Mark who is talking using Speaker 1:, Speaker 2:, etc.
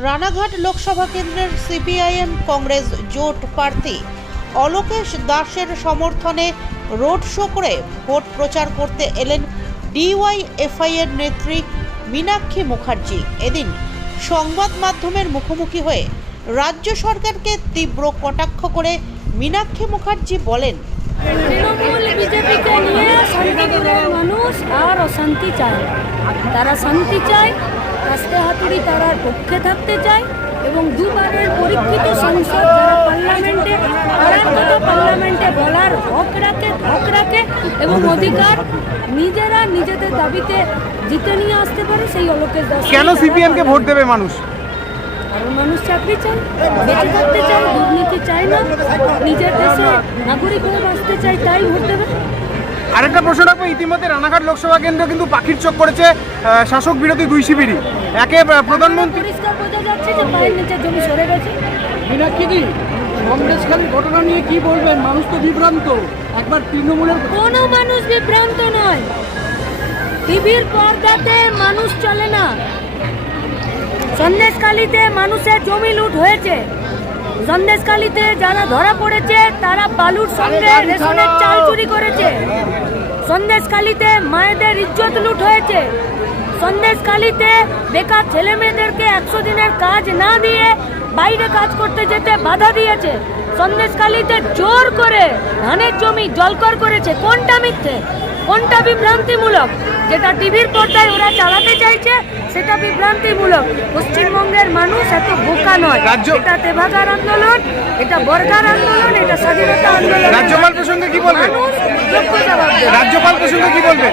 Speaker 1: রানাঘাট লোকসভা কেন্দ্রের সিপিআইএম কংগ্রেস জোট প্রার্থী অলোকেশ দাসের সমর্থনে রোড শো করে ভোট প্রচার করতে এলেন ডিওয়াইএফআই এর নেত্রী মীনাক্ষী মুখার্জি। এদিন সংবাদ মাধ্যমের মুখোমুখি হয়ে রাজ্য সরকারকে তীব্র কটাক্ষ করে মীনাক্ষী মুখার্জি বলেন,
Speaker 2: তৃণমূল বিজেপিকে নিয়ে মানুষ আর অশান্তি চায় তারা শান্তি চায় আস্তে হাতুড়ি তারার পক্ষে থাকতে চায় এবং দুবারের পরীক্ষিত সাংসদ যারা পার্লামেন্টে কথা পার্লামেন্টে বলার হক রাখে হক রাখে এবং অধিকার নিজেরা নিজেদের দাবিতে জিতে নিয়ে আসতে পারে সেই অলোকেশ দাস
Speaker 3: কেন সিপিএম কে ভোট দেবে মানুষ?
Speaker 2: কারণ মানুষ চাকরি চায় বেঁচে থাকতে চায় দুর্নীতি চায় না নিজের দেশে নাগরিক হয়ে বাঁচতে চায় তাই ভোট দেবে।
Speaker 3: আরেকটা প্রশ্ন রাখব ইতিমধ্যে রানাঘাট লোকসভা কেন্দ্র কিন্তু পাখির চোখ করেছে শাসক বিরোধী দুই শিবিরই। একে প্রধানমন্ত্রী
Speaker 2: পরিষ্কার বোঝা যাচ্ছে যে পায়ের নিচে জমি সরে গেছে।
Speaker 4: মীনাক্ষীদি ঘটনা নিয়ে কি বলবেন? মানুষ তো বিভ্রান্ত। একবার তৃণমূলের
Speaker 2: কোনো মানুষ বিভ্রান্ত নয়। টিভির পর্দাতে মানুষ চলে না। সন্দেশকালীতে মানুষের জমি লুট হয়েছে। সন্দেশকালীতে যারা ধরা পড়েছে তারা বালুর সঙ্গে রেশনের চাল চুরি করেছে। সন্দেশকালীতে মায়েদের ইজ্জত লুট হয়েছে। সন্দেশকালীতে বেকার ছেলে মেয়েদেরকে একশো দিনের কাজ না দিয়ে বাইরে কাজ করতে যেতে বাধা দিয়েছে। সন্দেশকালীতে জোর করে ধানের জমি জলকর করেছে। কোনটা মিথ্যে? কোনটা বিভ্রান্তিমূলক? যেটা টিভির পর্দায় ওরা চালাতে চাইছে সেটা বিভ্রান্তিমূলক। পশ্চিমবঙ্গের মানুষ এত বোকা নয়। এটা তেভাগার আন্দোলন এটা বর্গার আন্দোলন এটা স্বাধীনতা আন্দোলন।
Speaker 3: রাজ্যপাল প্রসঙ্গে কি বলবেন রাজ্যপাল প্রসঙ্গে কি বলবেন